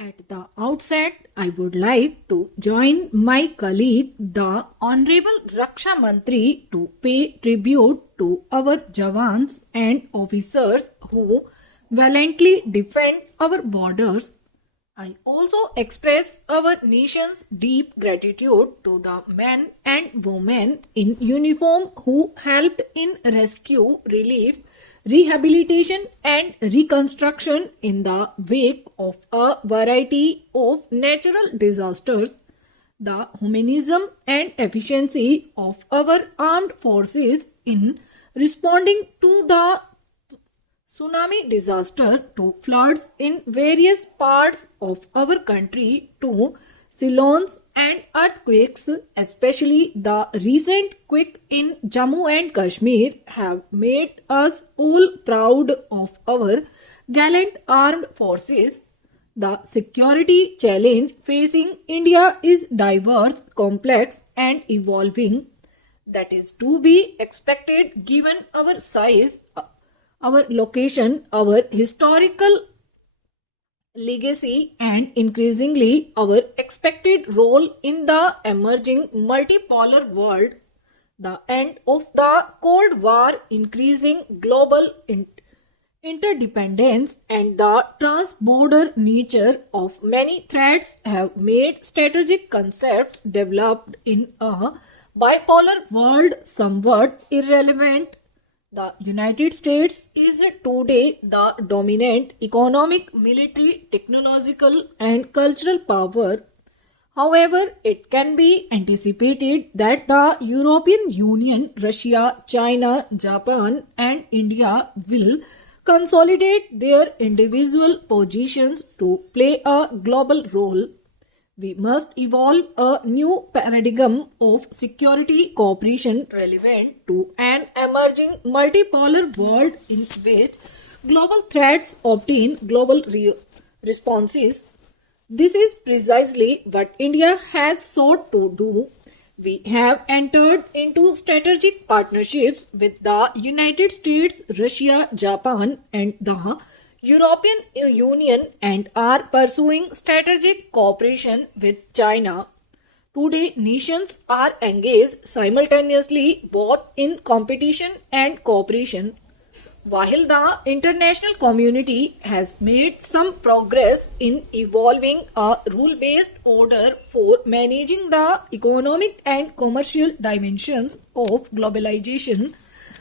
At the outset, I would like to join my colleague, the Honorable Raksha Mantri, to pay tribute to our Jawans and officers who valiantly defend our borders. I also express our nation's deep gratitude to the men and women in uniform who helped in rescue, relief, rehabilitation, and reconstruction in the wake of a variety of natural disasters. The humanism and efficiency of our armed forces in responding to the tsunami disaster, to floods in various parts of our country, to cyclones and earthquakes, especially the recent quake in Jammu and Kashmir, have made us all proud of our gallant armed forces. The security challenge facing India is diverse, complex, and evolving. That is to be expected given our size, our location, our historical legacy, and increasingly our expected role in the emerging multipolar world. The end of the Cold War, increasing global interdependence, and the trans-border nature of many threats have made strategic concepts developed in a bipolar world somewhat irrelevant. The United States is today the dominant economic, military, technological, and cultural power. However, it can be anticipated that the European Union, Russia, China, Japan, and India will consolidate their individual positions to play a global role. We must evolve a new paradigm of security cooperation relevant to an emerging multipolar world in which global threats obtain global responses. This is precisely what India has sought to do. We have entered into strategic partnerships with the United States, Russia, Japan, and the European Union, and are pursuing strategic cooperation with China. Today, nations are engaged simultaneously both in competition and cooperation. While the international community has made some progress in evolving a rule-based order for managing the economic and commercial dimensions of globalization,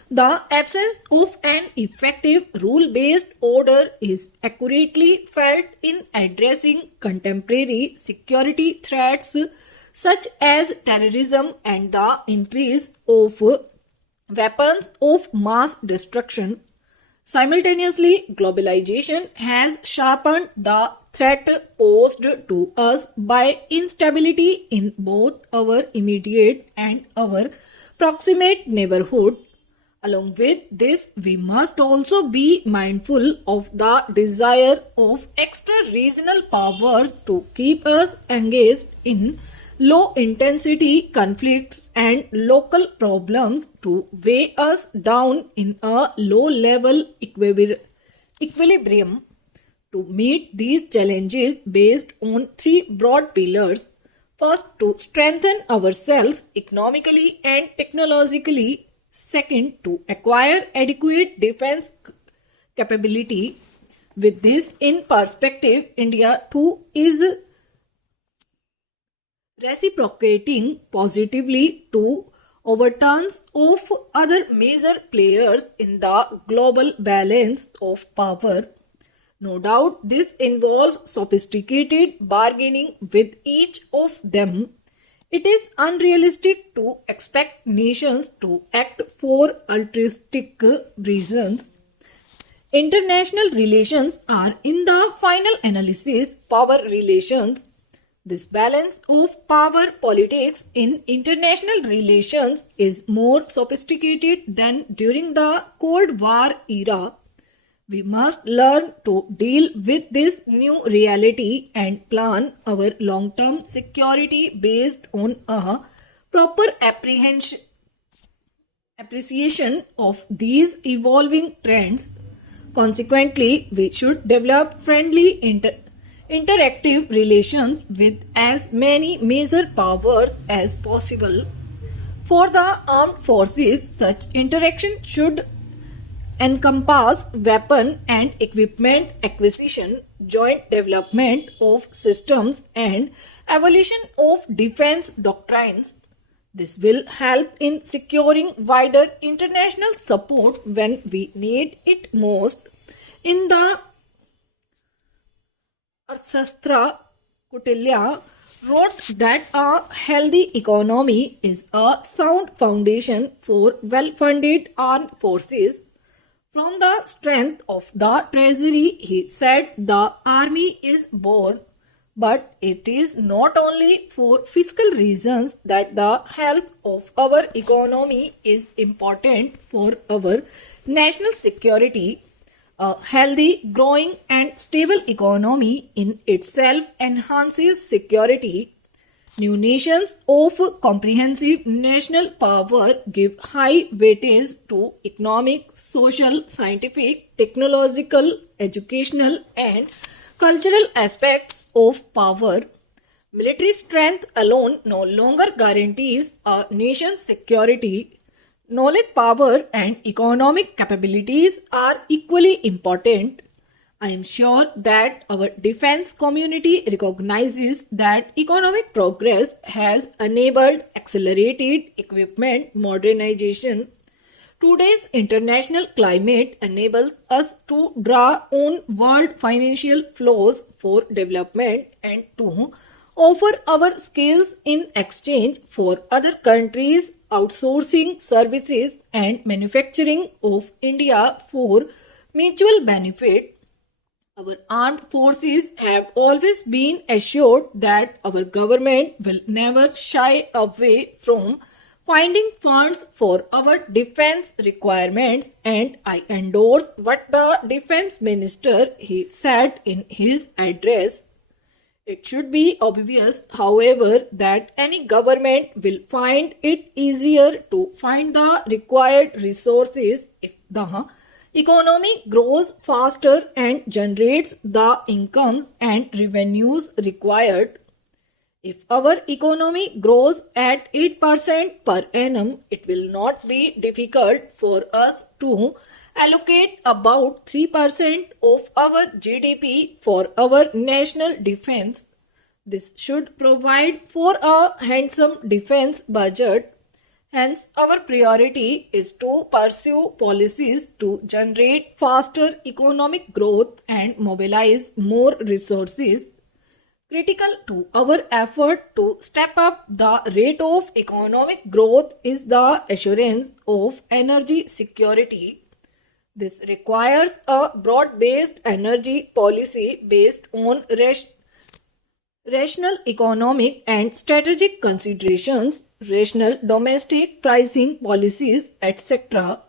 the absence of an effective rule-based order is accurately felt in addressing contemporary security threats such as terrorism and the increase of weapons of mass destruction. Simultaneously, globalization has sharpened the threat posed to us by instability in both our immediate and our proximate neighborhood. Along with this, we must also be mindful of the desire of extra-regional powers to keep us engaged in low-intensity conflicts and local problems to weigh us down in a low-level equilibrium. To meet these challenges based on three broad pillars: first, to strengthen ourselves economically and technologically; second, to acquire adequate defense capability. With this in perspective, India too is reciprocating positively to overturns of other major players in the global balance of power. No doubt this involves sophisticated bargaining with each of them. It is unrealistic to expect nations to act for altruistic reasons. International relations are, in the final analysis, power relations. This balance of power politics in international relations is more sophisticated than during the Cold War era. We must learn to deal with this new reality and plan our long-term security based on a proper appreciation of these evolving trends. Consequently, we should develop friendly interactive relations with as many major powers as possible. For the armed forces, such interaction should encompass weapon and equipment acquisition, joint development of systems, and evolution of defense doctrines. This will help in securing wider international support when we need it most. In the Arthashastra, Kautilya wrote that a healthy economy is a sound foundation for well-funded armed forces. From the strength of the treasury, he said, the army is born, but it is not only for fiscal reasons that the health of our economy is important for our national security. A healthy, growing, and stable economy in itself enhances security. New nations of comprehensive national power give high weightage to economic, social, scientific, technological, educational, and cultural aspects of power. Military strength alone no longer guarantees a nation's security. Knowledge, power, and economic capabilities are equally important. I am sure that our defense community recognizes that economic progress has enabled accelerated equipment modernization. Today's international climate enables us to draw on world financial flows for development and to offer our skills in exchange for other countries outsourcing services and manufacturing of India for mutual benefit. Our armed forces have always been assured that our government will never shy away from finding funds for our defense requirements, and I endorse what the defense minister he said in his address. It should be obvious, however, that any government will find it easier to find the required resources if the economy grows faster and generates the incomes and revenues required. If our economy grows at 8% per annum, it will not be difficult for us to allocate about 3% of our GDP for our national defense. This should provide for a handsome defense budget. Hence, our priority is to pursue policies to generate faster economic growth and mobilize more resources. Critical to our effort to step up the rate of economic growth is the assurance of energy security. This requires a broad-based energy policy based on rational economic and strategic considerations, rational domestic pricing policies, etc.